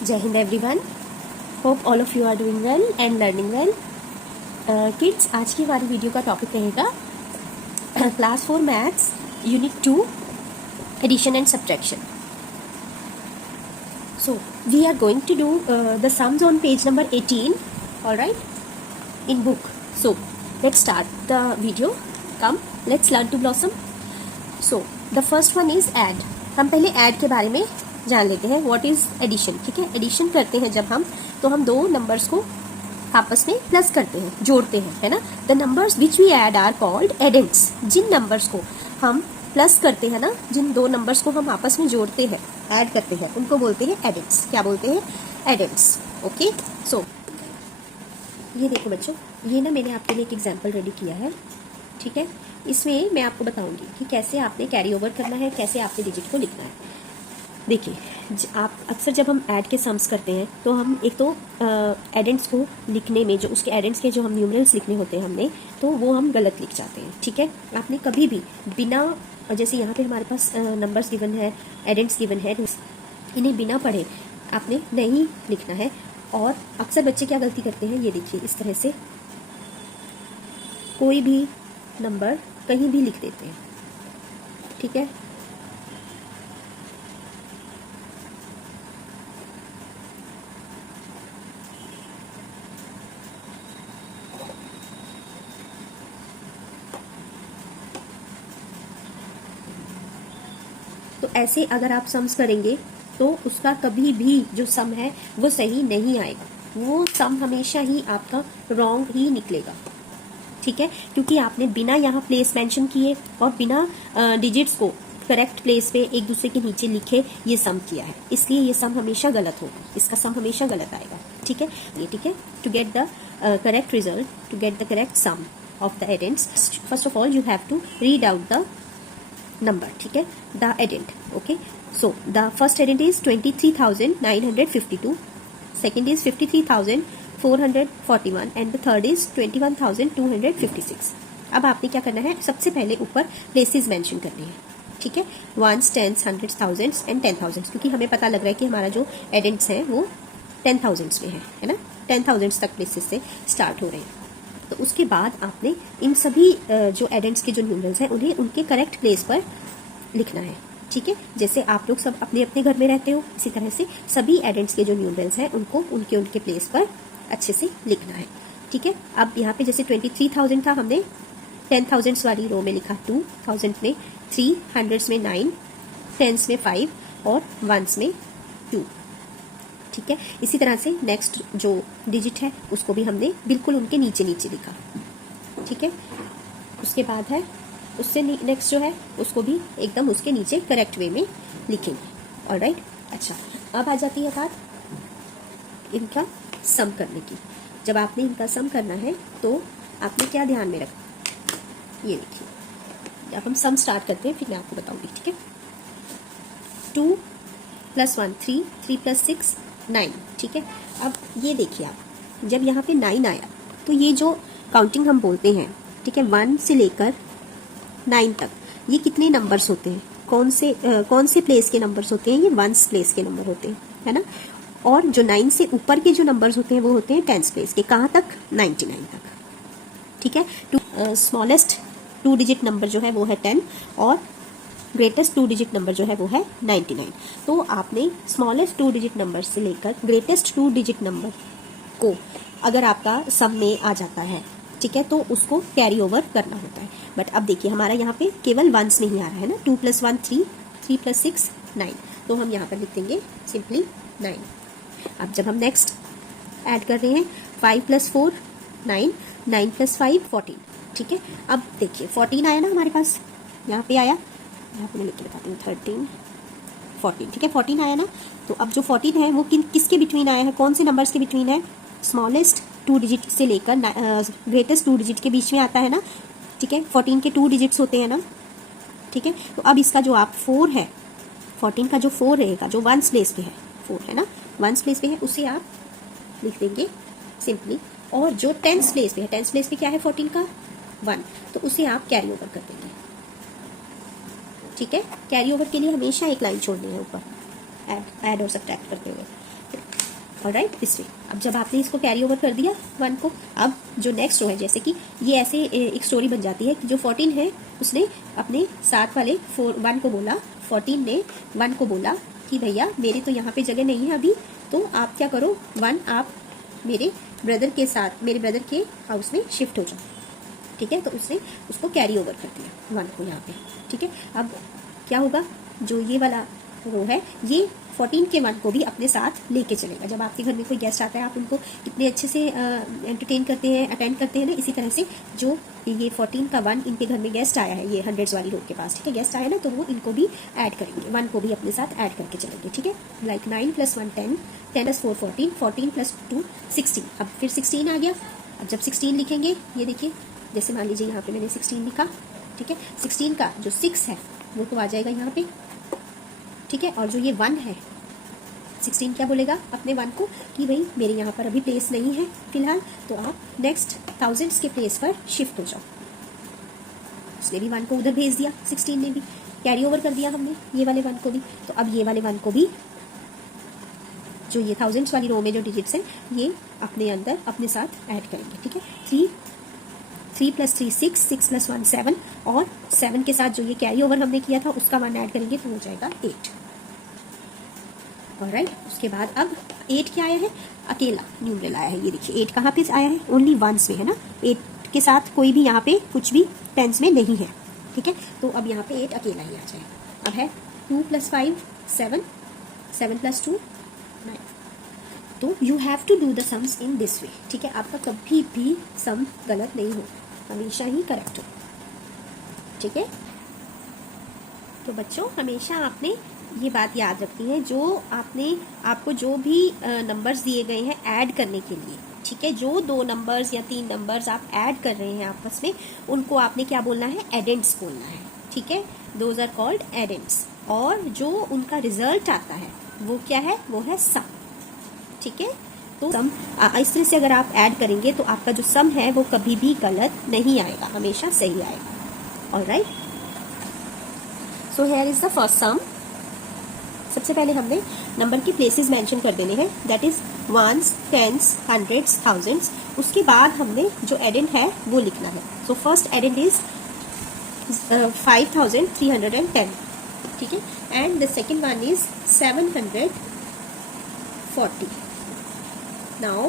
Jai Hind everyone. Hope all of you are doing well and learning well. Kids, आज की हमारी video का topic रहेगा class 4 maths unit 2 addition and subtraction. So we are going to do the sums on page number 18, all right, in book. So let's start the video. Come, let's learn to blossom. So the first one is add. हम पहले add के बारे में जान लेते हैं. What is addition. ठीक है, एडिशन करते हैं जब हम, तो हम दो नंबर्स को आपस में प्लस करते हैं, जोड़ते हैं, है ना. The numbers which we add are called addends. जिन नंबर्स को हम प्लस करते हैं ना, जिन दो नंबर्स को हम आपस में जोड़ते हैं, ऐड करते हैं, उनको बोलते हैं एडेंट्स. क्या बोलते हैं? एडेंट्स. ओके. सो ये देखो बच्चों, ये ना मैंने आपके लिए एक एग्जाम्पल रेडी किया है. ठीक है, इसमें मैं आपको बताऊंगी कि कैसे आपने कैरी ओवर करना है, कैसे आपने डिजिट को लिखना है. देखिए, आप अक्सर जब हम ऐड के सम्स करते हैं तो हम एक तो एडेंट्स को लिखने में, जो उसके एडेंट्स के जो हम न्यूमरल्स लिखने होते हैं हमने, तो वो हम गलत लिख जाते हैं. ठीक है, आपने कभी भी बिना, जैसे यहाँ पे हमारे पास नंबर्स गिवन है, एडेंट्स गिवन है, इन्हें बिना पढ़े आपने नहीं लिखना है. और अक्सर बच्चे क्या गलती करते हैं, ये देखिए, इस तरह से कोई भी नंबर कहीं भी लिख देते हैं. ठीक है, तो ऐसे अगर आप सम्स करेंगे तो उसका कभी भी जो सम है वो सही नहीं आएगा. वो सम हमेशा ही आपका रॉन्ग ही निकलेगा. ठीक है, क्योंकि आपने बिना यहाँ प्लेस मेंशन किए और बिना डिजिट्स को करेक्ट प्लेस पे एक दूसरे के नीचे लिखे ये सम किया है, इसलिए ये सम हमेशा गलत होगा. इसका सम हमेशा गलत आएगा. ठीक है, ये ठीक है. To get the correct result, to get the correct sum of the addends, first of all you have to read out the number. ठीक है, the addend. Okay, so the first addend is 23,952, second is 53,441 and the third is 21,256. अब आपने क्या करना है, सबसे पहले ऊपर प्लेसेस मेंशन करने हैं. ठीक है, ones, tens, hundreds, thousands and 10,000, क्योंकि हमें पता लग रहा है कि हमारा जो एडेंट्स है वो 10,000s में है ना. 10,000s तक प्लेसेस से स्टार्ट हो रहे हैं. तो उसके बाद आपने इन सभी जो एडेंट्स के जो न्यूमरल्स हैं उन्हें उनके करेक्ट प्लेस पर लिखना है. ठीक है, जैसे आप लोग सब अपने अपने घर में रहते हो, इसी तरह से सभी एडेंट्स के जो न्यूमरल्स हैं उनको उनके उनके प्लेस पर अच्छे से लिखना है. ठीक है, अब यहाँ पे जैसे 23,000 था, हमने 10,000s वाली रो में लिखा 2, 1000 में 3, हंड्रेड्स में 9, टेंस में 5 और वंस में 2. ठीक है, इसी तरह से नेक्स्ट जो डिजिट है उसको भी हमने बिल्कुल उनके नीचे नीचे लिखा. ठीक है, उसके बाद है, उससे नेक्स्ट जो है उसको भी एकदम उसके नीचे करेक्ट वे में लिखेंगे. ऑलराइट. अच्छा, अब आ जाती है बात इनका सम करने की. जब आपने इनका सम करना है तो आपने क्या ध्यान में रखना, ये देखिए, जब हम सम स्टार्ट करते हैं फिर मैं आपको बताऊंगी. ठीक है, 2 + 1 3, 3 + 6 9. ठीक है, अब ये देखिए, आप जब यहाँ पे 9 आया तो ये जो काउंटिंग हम बोलते हैं, ठीक है, 1 से लेकर 9 तक, ये कितने नंबर्स होते हैं, कौन से प्लेस के नंबर्स होते हैं, ये वंस प्लेस के नंबर होते हैं, है ना. और जो 9 से ऊपर के जो नंबर्स होते हैं वो होते हैं टेंस प्लेस के. कहाँ तक? 99 तक. ठीक है, स्मॉलेस्ट 2 डिजिट नंबर जो है वो है 10 और ग्रेटेस्ट 2 डिजिट नंबर जो है वो है 99. तो आपने स्मॉलेस्ट 2 डिजिट नंबर से लेकर ग्रेटेस्ट 2 डिजिट नंबर को अगर आपका सम में आ जाता है, ठीक है, तो उसको कैरी ओवर करना होता है. बट अब देखिए, हमारा यहाँ पे केवल वंस नहीं आ रहा है ना. 2 + 1 3, 3 + 6 9, तो हम यहाँ पर लिख देंगे सिंपली 9. अब जब हम नेक्स्ट ऐड कर रहे हैं, 5 + 4 9, 9 + 5 14. ठीक है, अब देखिए 14 आया ना हमारे पास, यहाँ पे आया, यहाँ पे मैं लिख के बताती हूँ, 13 14. ठीक है, 14 आया ना. तो अब जो 14 है वो किसके बिटवीन आया है, कौन से नंबर्स के बिटवीन है? स्मॉलेस्ट 2 डिजिट से लेकर ग्रेटेस्ट 2 डिजिट के बीच में आता है ना. ठीक है, 14 के 2 डिजिट्स होते हैं ना. ठीक है, तो अब इसका जो आप 4 है, 14 का जो 4 रहेगा, जो वंस प्लेस पे है, 4 है ना, वंस प्लेस पे है, उसे आप लिख देंगे सिंपली. और जो टेंस प्लेस पे है, टेंस प्लेस पे क्या है 14 का? 1, तो उसे आप कैरी ओवर कर देंगे. ठीक है, कैरी ओवर के लिए हमेशा एक लाइन छोड़नी है ऊपर, ऐड और सब्ट्रैक्ट करते हुए. ऑलराइट, इस वे। अब जब आपने इसको कैरी ओवर कर दिया 1 को, अब जो नेक्स्ट रो है, जैसे कि ये ऐसे एक स्टोरी बन जाती है कि जो 14 है उसने अपने साथ वाले 1 को बोला, 14 ने 1 को बोला कि भैया मेरे तो यहाँ पे जगह नहीं है अभी, तो आप क्या करो 1 आप मेरे ब्रदर के साथ, मेरे ब्रदर के हाउस में शिफ्ट हो जाओ। ठीक है, तो उसने उसको कैरी ओवर कर दिया 1 को यहाँ पे। ठीक है, अब क्या होगा, जो ये वाला रो है ये 14 के 1 को भी अपने साथ लेके चलेगा। जब आपके घर में कोई गेस्ट आता है आप उनको कितने अच्छे से एंटरटेन करते हैं, अटेंड करते हैं ना, इसी तरह से जो ये 14 का 1 इनके घर में गेस्ट आया है, ये 100 वाली रो के पास, ठीक है, गेस्ट आया ना, तो वो इनको भी ऐड करेंगे, 1 को भी अपने साथ ऐड करके चलेंगे। ठीक है, लाइक 9 + 1 10, 10 + 4 14, 14 + 2 16। अब फिर 16 आ गया। अब जब 16 लिखेंगे, ये देखिए, जैसे मान लीजिए यहाँ पे मैंने 16 लिखा। ठीक है, 16 का जो 6 है वो तो आ जाएगा यहाँ पे। ठीक है, और जो ये 1 है, 16 क्या बोलेगा अपने 1 को कि भाई मेरे यहाँ पर अभी प्लेस नहीं है फिलहाल, तो आप नेक्स्ट थाउजेंड्स के प्लेस पर शिफ्ट हो जाओ। उसने भी 1 को उधर भेज दिया, 16 ने भी कैरी ओवर कर दिया हमने ये वाले 1 को भी। तो अब ये वाले 1 को भी, जो ये थाउजेंड्स वाली रो में जो डिजिट्स हैं, ये अपने अंदर अपने साथ ऐड करेंगे। ठीक है, 3 + 3 6, 6 + 1 7, और 7 के साथ जो ये कैरी ओवर हमने किया था उसका 1 ऐड करेंगे तो हो जाएगा 8। ऑलराइट, उसके बाद अब 8 क्या आया है, अकेला न्यूमरल आया है। ये देखिए 8 कहाँ पे आया है, ओनली 1s में है ना, 8 के साथ कोई भी यहाँ पे कुछ भी 10s में नहीं है। ठीक है, तो अब यहाँ पे 8 अकेला ही आ जाएगा। अब है 2 + 5 7, 7 + 2 9। तो you have to do the sums in this way. ठीक है, आपका कभी भी सम गलत नहीं हो, हमेशा ही करेक्ट हो। ठीक है, तो बच्चों हमेशा आपने ये बात याद रखनी है, जो आपको जो भी नंबर्स दिए गए हैं ऐड करने के लिए, ठीक है, जो 2 नंबर्स या 3 नंबर्स आप ऐड कर रहे हैं आपस में, उनको आपने क्या बोलना है, एडेंट्स बोलना है। ठीक है, दोज आर कॉल्ड एडेंट्स। और जो उनका रिजल्ट आता है वो क्या है, वो है सम। ठीक है, तो सम इस तरह से अगर आप ऐड करेंगे तो आपका जो सम है वो कभी भी गलत नहीं आएगा, हमेशा सही आएगा। Alright, so here is the first sum. सबसे पहले हमने नंबर की प्लेसेस मेंशन कर देने हैं, that is 1s, 10s, 100s, 1000s। उसके बाद हमने जो एडेंट है वो लिखना है। So first addend is 5310। ठीक है, and the second one is 740। Now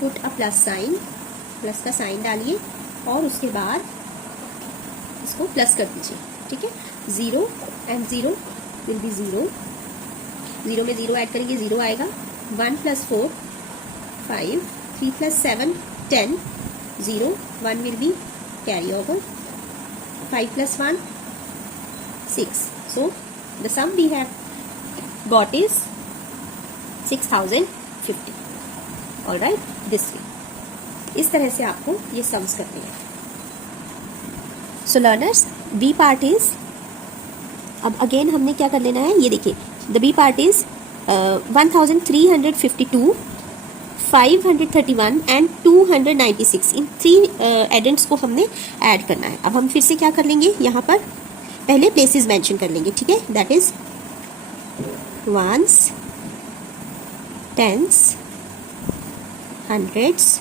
put a plus sign, plus का साइन डालिए और उसके बाद इसको प्लस कर दीजिए। ठीक है, 0 and 0 विल बी 0, 0 में 0 ऐड करेंगे 0 आएगा। 1 + 4 5, 3 + 7 10, 0 1 will be carry over, 5 + 1 6। So the sum we have got is 6050। Alright, this way, इस तरह से आपको ये सम्स करने हैं। So learners, B part is, अब अगेन हमने क्या कर लेना है, ये देखिए the B part is 1352, 531 and 296। इन 3 एडेंट्स को हमने ऐड करना है। अब हम फिर से क्या कर लेंगे, यहाँ पर पहले प्लेसेस मेंशन कर लेंगे। ठीक है, that is 1s, 10s, 100s,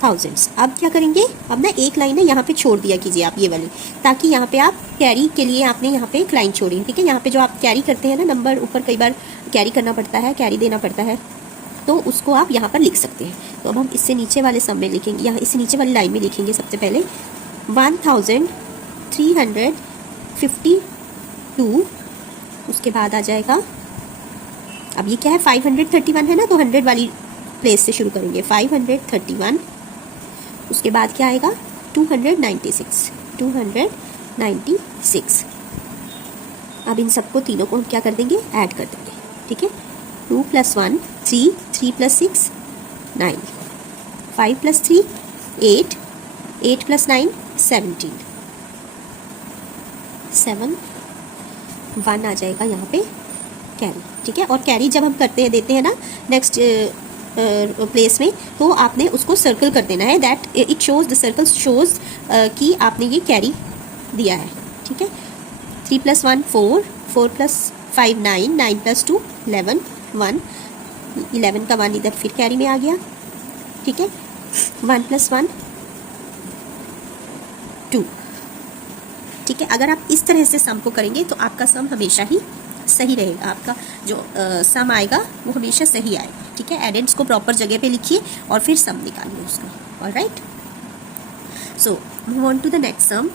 1000s। अब क्या करेंगे, अब ना एक लाइन है यहाँ पे छोड़ दिया कीजिए आप ये वाली, ताकि यहाँ पे आप कैरी के लिए आपने यहाँ पे एक लाइन छोड़ी है। ठीक है, यहाँ पे जो आप कैरी करते हैं ना नंबर, ऊपर कई बार कैरी करना पड़ता है, कैरी देना पड़ता है, तो उसको आप यहाँ पर लिख सकते हैं। तो अब हम इससे नीचे वाले सम में लिखेंगे, यहाँ इससे नीचे वाली लाइन में लिखेंगे सबसे पहले 1352। उसके बाद आ जाएगा, अब ये क्या है 531 है ना, तो 100 वाली प्लेस से शुरू करेंगे, 531। उसके बाद क्या आएगा 296, 296। अब इन सबको तीनों को हम क्या कर देंगे, ऐड कर देंगे। ठीक है, 2 + 1 3, 3 + 6 9, 5 + 3 8, 8 + 9 17, 7 1 आ जाएगा यहाँ पे कैरी। ठीक है, और कैरी जब हम करते हैं, देते हैं ना नेक्स्ट प्लेस में, तो आपने उसको सर्कल कर देना है, that it shows, the circle shows कि आपने ये कैरी दिया है। ठीक है, 3 + 1 4, 4 + 5 9, 9 + 2 11, 1, 11 का 1 इधर फिर कैरी में आ गया, ठीक है। 1 + 1 2, ठीक है। अगर आप इस तरह से सम को करेंगे तो आपका सम हमेशा ही सही रहेगा, आपका जो सम आएगा वो हमेशा सही आएगा, ठीक है। एडेंट्स को प्रॉपर जगह पे लिखिए और फिर सम निकालिए उसका, alright. So move on to the next sum,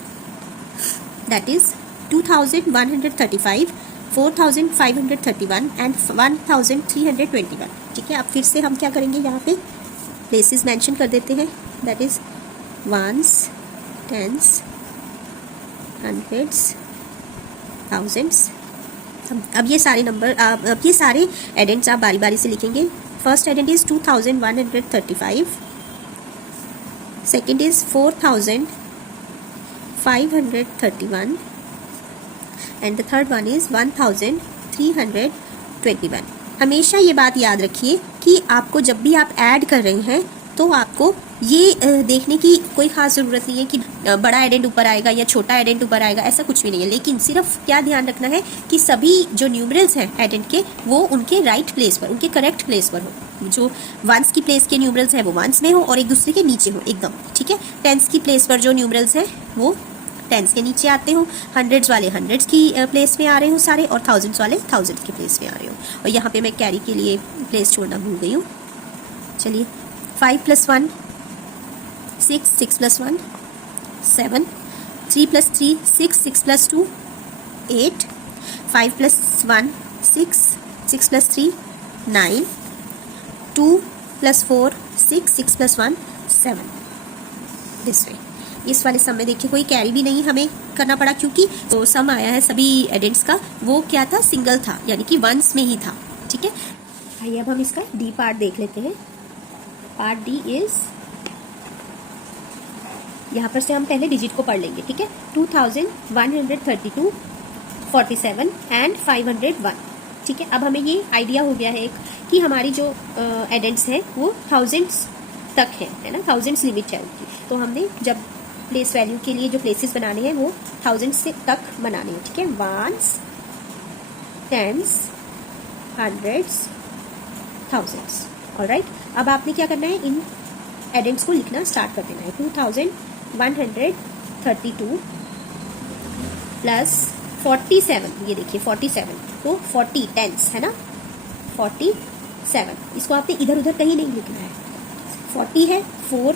that is 2135, 4531 and 1321, ठीक है। अब फिर से हम क्या करेंगे, यहाँ पे प्लेसेस मेंशन कर देते हैं, that is ones, tens, hundreds, thousands. अब ये सारे नंबर, अब ये सारे एडेंट्स आप बारी बारी से लिखेंगे। First addend is 2135, second is 4531 and the third one is 1321। हमेशा ये बात याद रखिए कि आपको जब भी आप ऐड कर रहे हैं तो आपको ये देखने की कोई खास ज़रूरत नहीं है कि बड़ा एडेंट ऊपर आएगा या छोटा एडेंट ऊपर आएगा, ऐसा कुछ भी नहीं है। लेकिन सिर्फ क्या ध्यान रखना है कि सभी जो न्यूमरल्स हैं एडेंट के, वो उनके राइट प्लेस पर, उनके करेक्ट प्लेस पर हो। जो वंस की प्लेस के न्यूमरल्स हैं वो वंस में हो और एक दूसरे के नीचे हो एकदम, ठीक है। टेंस की प्लेस पर जो न्यूमरल्स हैं वो टेंस के नीचे आते हो, हंड्रेड्स वाले हंड्रेड्स की प्लेस में आ रहे हो सारे, और थाउजेंड्स वाले थाउजेंड्स की प्लेस में आ रहे हो। और यहाँ पे मैं कैरी के लिए प्लेस छोड़ना भूल गई हूँ। चलिए, 5 + 1 6, 6 + 1 7, 3 + 3 6, 6 + 2 8, 5 + 1 6, 6 + 3 9, 2 + 4 6, 6 + 1 7। This way. इस वाले सम में देखिए कोई कैरी भी नहीं हमें करना पड़ा, क्योंकि जो सम आया है सभी एडेंट्स का वो क्या था, सिंगल था, यानी कि वंस में ही था, ठीक है। आइए अब हम इसका डी पार्ट देख लेते हैं। पार्ट डी इज, यहाँ पर से हम पहले डिजिट को पढ़ लेंगे, ठीक है। 2132, 47 एंड 501, ठीक है। अब हमें ये आइडिया हो गया है एक कि हमारी जो एडेंट्स हैं वो थाउजेंड्स तक है ना, थाउजेंड्स लिमिट है उनकी। तो हमने जब प्लेस वैल्यू के लिए जो प्लेसेस बनाने हैं वो थाउजेंड्स से तक बनाने हैं, ठीक है। Ones, tens, hundreds, thousands, alright. अब आपने क्या करना है, इन एडेंट्स को लिखना स्टार्ट कर देना है। 2132 प्लस 47, ये देखिए 47, तो 40 टेंस है ना, 47। इसको आपने इधर उधर कहीं नहीं लिखना है। 40 है, 4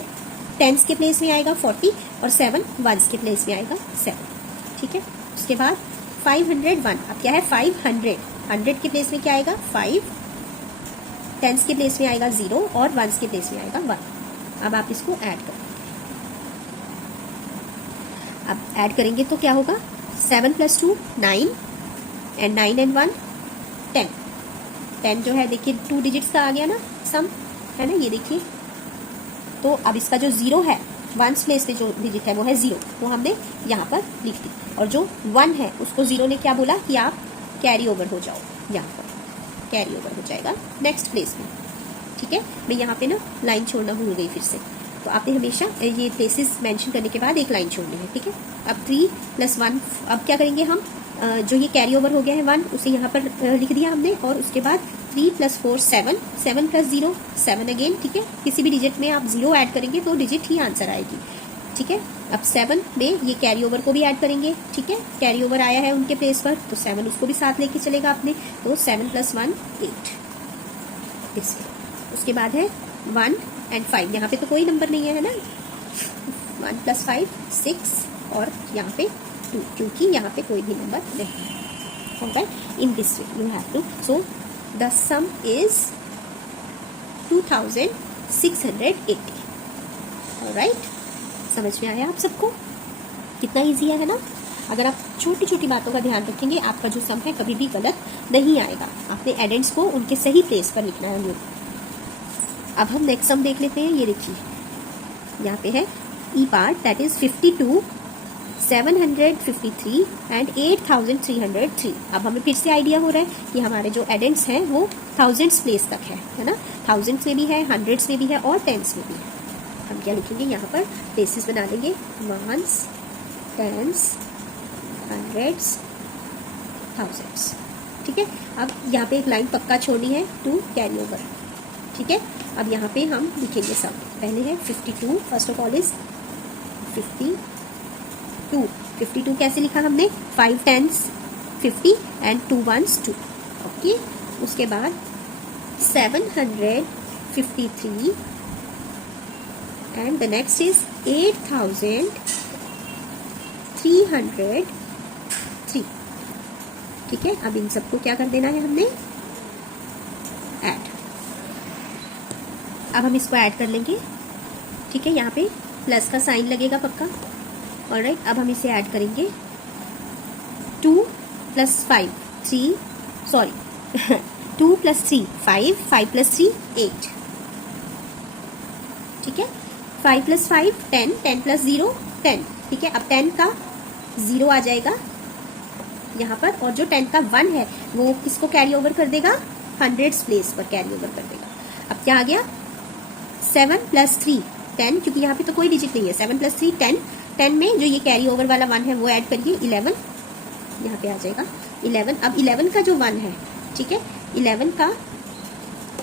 टेंस के प्लेस में आएगा 40 और 7 वंस के प्लेस में आएगा 7, ठीक है। उसके बाद 501, अब क्या है 500, 100 के प्लेस में क्या आएगा 5, टेंस के प्लेस में आएगा 0 और वंस के प्लेस में आएगा 1। अब आप इसको ऐड करें, अब ऐड करेंगे तो क्या होगा, 7 + 2 9 एंड 9 एंड 1 10। 10 जो है देखिए 2 डिजिट्स का आ गया ना सम, है ना, ये देखिए। तो अब इसका जो 0 है, वंस प्लेस पे जो डिजिट है वो है 0, तो हमने यहाँ पर लिख दी। और जो 1 है उसको 0 ने क्या बोला कि आप कैरी ओवर हो जाओ, यहाँ पर कैरी ओवर हो जाएगा नेक्स्ट प्लेस में, ठीक है। मैं यहाँ पे ना लाइन छोड़ना भूल गई फिर से, तो आपने हमेशा ये प्लेसेस मेंशन करने के बाद एक लाइन छोड़नी है, ठीक है। अब 3 + 1, अब क्या करेंगे हम, जो ये कैरी ओवर हो गया है 1 उसे यहाँ पर लिख दिया हमने, और उसके बाद 3 + 4 7, 7 + 0 7 अगेन, ठीक है। किसी भी डिजिट में आप 0 ऐड करेंगे तो डिजिट ही आंसर आएगी, ठीक है। अब 7 में ये कैरी ओवर को भी ऐड करेंगे, ठीक है। कैरी ओवर आया है उनके प्लेस पर तो 7 उसको भी साथ लेके चलेगा आपने, तो 7 + 1 8। उसके बाद है 1 एंड 5, यहाँ पे तो कोई नंबर नहीं है ना, 1 + 5 6 और यहाँ पे 2, क्योंकि यहाँ पे कोई भी नंबर नहीं है। Okay, in this way you have to, so the sum is 2680, alright. समझ में आया आप सबको, कितना इजी है ना। अगर आप छोटी छोटी बातों का ध्यान रखेंगे आपका जो सम है कभी भी गलत नहीं आएगा। आपने एडेंट्स को उनके सही प्लेस पर लिखना है। अब हम नेक्स्ट सम देख लेते हैं। ये देखिए यहाँ पे है ई पार्ट, दैट इज 52 753 एंड 8303। अब हमें फिर से आइडिया हो रहा है कि हमारे जो एडेंट्स हैं वो थाउजेंड्स प्लेस तक है ना, थाउजेंड्स में भी है, हंड्रेड्स में भी है और टेंस में भी है। हम क्या लिखेंगे यहाँ पर, प्लेसेस बना लेंगे, वंस, टेंस, हंड्रेड्स, थाउजेंड्स, ठीक है, अब यहाँ पे एक लाइन पक्का छोड़नी है टू कैरी ओवर। ठीक है, अब यहाँ पे हम लिखेंगे सब। पहले है 52, फर्स्ट ऑफ ऑल इज 52। 52 कैसे लिखा हमने, 5 10s 50 एंड 2 1s 2। ओके, उसके बाद 753 एंड द नेक्स्ट इज 8303। ठीक है, अब इन सबको क्या कर देना है हमने, ऐड। अब हम इसको ऐड कर लेंगे। ठीक है, यहाँ पे प्लस का साइन लगेगा पक्का। ऑलराइट, अब हम इसे ऐड करेंगे। 2 + 5 3, सॉरी 2 + 3 5, 5 + 3 8। ठीक है, 5 + 5 10, 10 + 0 10। ठीक है, अब 10 का 0 आ जाएगा यहाँ पर, और जो 10 का 1 है वो किसको कैरी ओवर कर देगा, 100s प्लेस पर कैरी ओवर कर देगा। अब क्या आ गया, 7 + 3 10, क्योंकि यहाँ पे तो कोई डिजिट नहीं है। 7 + 3 10, 10 में जो ये कैरी ओवर वाला 1 है वो ऐड करिए, 11 यहाँ पे आ जाएगा 11। अब 11 का जो 1 है, ठीक है, 11 का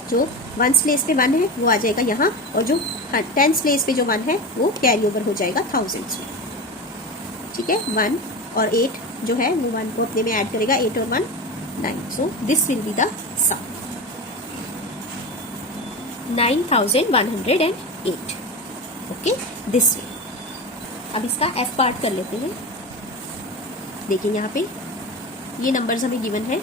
जो 1s प्लेस पे 1 है वो आ जाएगा यहाँ, और जो 10s प्लेस पे जो 1 है वो कैरी ओवर हो जाएगा 1000s में। ठीक है, 1 और 8 जो है वो 1 को अपने में ऐड करेगा, 8 और 1 9। So this will be the sum 9108। Okay, this way. अब इसका F पार्ट कर लेते हैं। देखिए यहाँ पे ये नंबर्स हमें गिवन है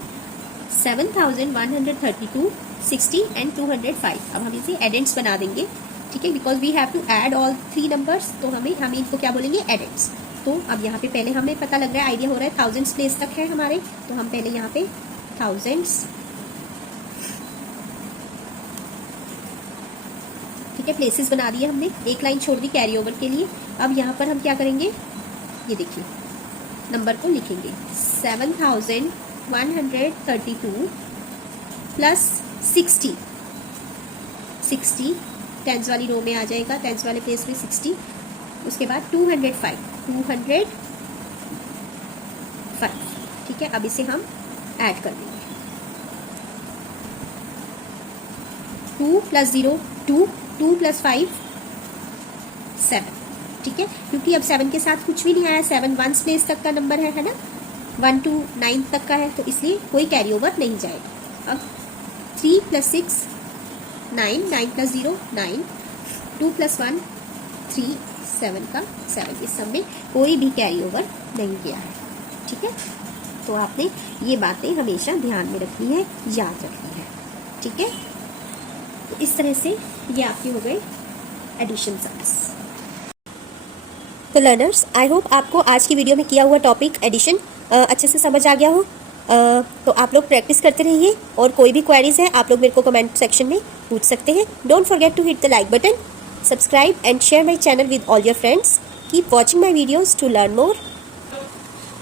7132, 60 एंड 205। अब हम इसे एडेंट्स बना देंगे। ठीक है, because we have to add all 3 numbers, तो हम इनको क्या बोलेंगे, एडेंट्स। तो अब यहाँ पे पहले हमें पता लग रहा है, आइडिया हो रहा है 1000s प्लेस तक है हमारे, तो हम पहले यहाँ पे 1000s, ठीक है, प्लेसेस बना दिए हमने, एक लाइन छोड़ दी कैरी ओवर के लिए। अब यहाँ पर हम क्या करेंगे, ये देखिए नंबर को लिखेंगे 7132 प्लस 60 10s वाली रो में आ जाएगा, 10s वाले प्लेस में 60। उसके बाद 205। ठीक है, अब इसे हम ऐड कर देंगे। 2 + 0 2, 2 + 5 7। ठीक है, क्योंकि अब 7 के साथ कुछ भी नहीं आया, 7 1s प्लेस तक का नंबर है ना, 1 to 9 तक का है, तो इसलिए कोई कैरी ओवर नहीं जाएगा। अब 3 + 6 9, 9 + 0 9, 2 + 1 3, 7 का 7। इस सब में कोई भी कैरी ओवर नहीं गया है। ठीक है, तो आपने ये बातें हमेशा ध्यान में रखनी है, याद रखनी है। ठीक है, तो इस तरह से ये आपके हो गए एडिशन सम्स। तो लर्नर्स, आई होप आपको आज की वीडियो में किया हुआ टॉपिक एडिशन अच्छे से समझ आ गया हो। तो आप लोग प्रैक्टिस करते रहिए, और कोई भी क्वेरीज है आप लोग मेरे को कमेंट सेक्शन में पूछ सकते हैं। Don't forget to hit the like button, subscribe and share my channel with all your friends. Keep watching my videos to learn more.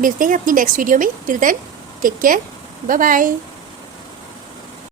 मिलते हैं अपनी नेक्स्ट वीडियो में। Till then take care, bye bye.